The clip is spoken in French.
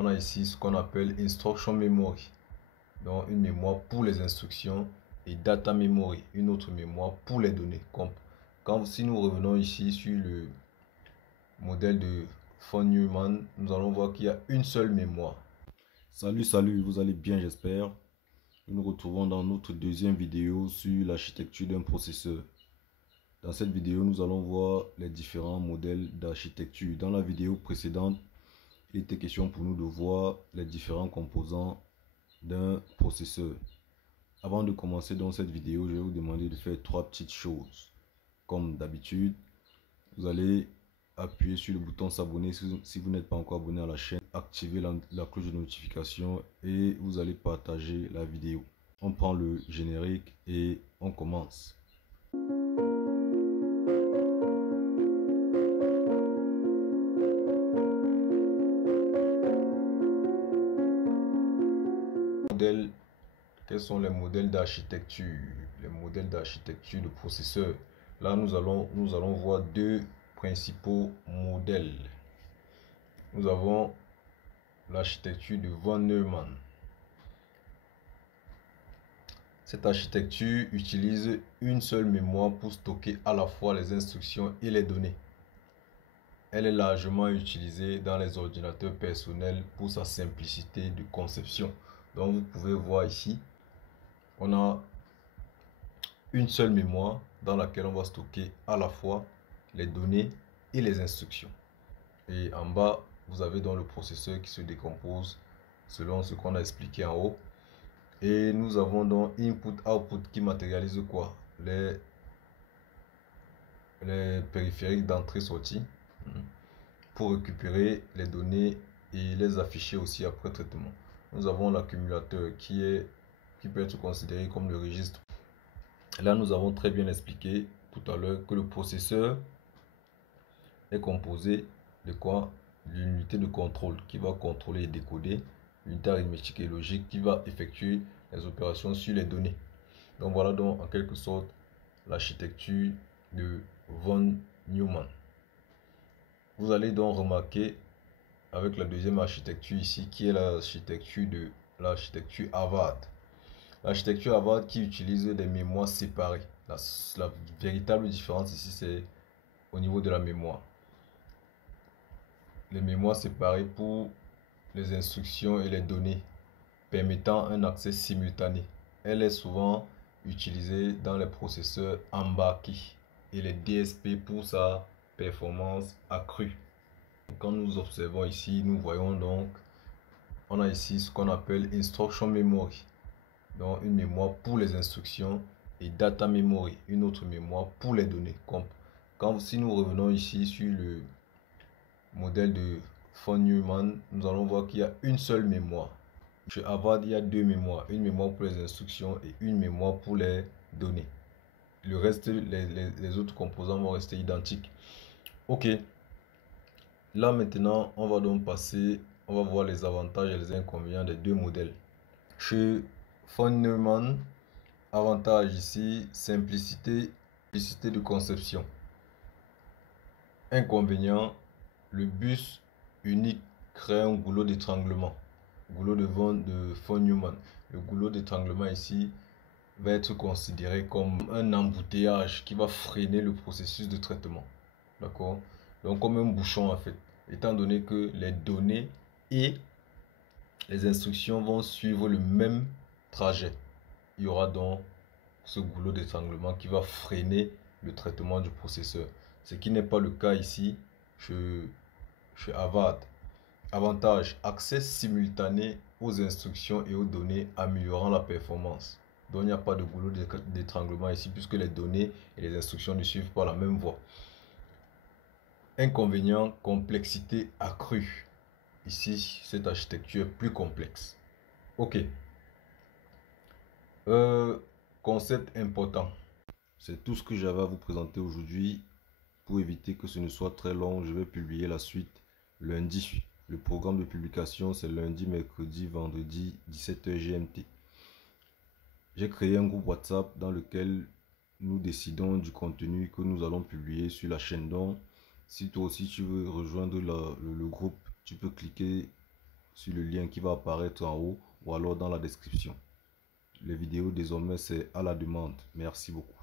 on a ici ce qu'on appelle Instruction Memory, donc une mémoire pour les instructions, et Data Memory, une autre mémoire pour les données. Si nous revenons ici sur le modèle de von Neumann, nous allons voir qu'il y a une seule mémoire. Salut, vous allez bien, j'espère. Nous nous retrouvons dans notre deuxième vidéo sur l'architecture d'un processeur. Dans cette vidéo, nous allons voir les différents modèles d'architecture. Dans la vidéo précédente, il était question pour nous de voir les différents composants d'un processeur. Avant de commencer dans cette vidéo, je vais vous demander de faire trois petites choses. Comme d'habitude, vous allez appuyer sur le bouton s'abonner si vous n'êtes pas encore abonné à la chaîne, activer la cloche de notification et vous allez partager la vidéo. On prend le générique et on commence. Quels sont les modèles d'architecture? Les modèles d'architecture de processeurs. Là, nous allons voir deux principaux modèles. Nous avons l'architecture de von Neumann. Cette architecture utilise une seule mémoire pour stocker à la fois les instructions et les données. Elle est largement utilisée dans les ordinateurs personnels pour sa simplicité de conception. Donc vous pouvez voir ici, on a une seule mémoire dans laquelle on va stocker à la fois les données et les instructions. Et en bas, vous avez donc le processeur qui se décompose selon ce qu'on a expliqué en haut. Et nous avons donc input-output qui matérialise quoi? Les périphériques d'entrée-sortie pour récupérer les données et les afficher aussi après traitement. Nous avons l'accumulateur qui peut être considéré comme le registre. Là, nous avons très bien expliqué tout à l'heure que le processeur est composé de quoi? L'unité de contrôle qui va contrôler et décoder, l'unité arithmétique et logique qui va effectuer les opérations sur les données. Donc voilà donc en quelque sorte l'architecture de von Neumann. Vous allez donc remarquer avec la deuxième architecture ici qui est l'architecture Harvard. L'architecture Harvard qui utilise des mémoires séparées. La véritable différence ici c'est au niveau de la mémoire. Les mémoires séparées pour les instructions et les données permettant un accès simultané. Elle est souvent utilisée dans les processeurs embarqués et les DSP pour sa performance accrue. Quand nous observons ici, nous voyons donc, on a ici ce qu'on appelle Instruction Memory, donc une mémoire pour les instructions, et Data Memory, une autre mémoire pour les données. Si nous revenons ici sur le modèle de von Neumann, nous allons voir qu'il y a une seule mémoire. Chez Harvard, il y a deux mémoires, une mémoire pour les instructions et une mémoire pour les données. Le reste, les autres composants vont rester identiques. Ok. Là maintenant, on va donc passer, on va voir les avantages et les inconvénients des deux modèles. Chez von Neumann, avantage ici, simplicité de conception. Inconvénient, le bus unique crée un goulot d'étranglement. Goulot de von Neumann. Le goulot d'étranglement ici va être considéré comme un embouteillage qui va freiner le processus de traitement. D'accord? Donc comme un bouchon en fait. Étant donné que les données et les instructions vont suivre le même trajet. Il y aura donc ce goulot d'étranglement qui va freiner le traitement du processeur. Ce qui n'est pas le cas ici chez Harvard. Avantage, accès simultané aux instructions et aux données améliorant la performance. Donc il n'y a pas de goulot d'étranglement ici puisque les données et les instructions ne suivent pas la même voie. Inconvénient, complexité accrue. Ici, cette architecture est plus complexe. Ok. Concept important. C'est tout ce que j'avais à vous présenter aujourd'hui. Pour éviter que ce ne soit très long, je vais publier la suite lundi. Le programme de publication, c'est lundi, mercredi, vendredi, 17h GMT. J'ai créé un groupe WhatsApp dans lequel nous décidons du contenu que nous allons publier sur la chaîne. Donc, si toi aussi tu veux rejoindre le groupe, tu peux cliquer sur le lien qui va apparaître en haut ou alors dans la description. Les vidéos désormais c'est à la demande. Merci beaucoup.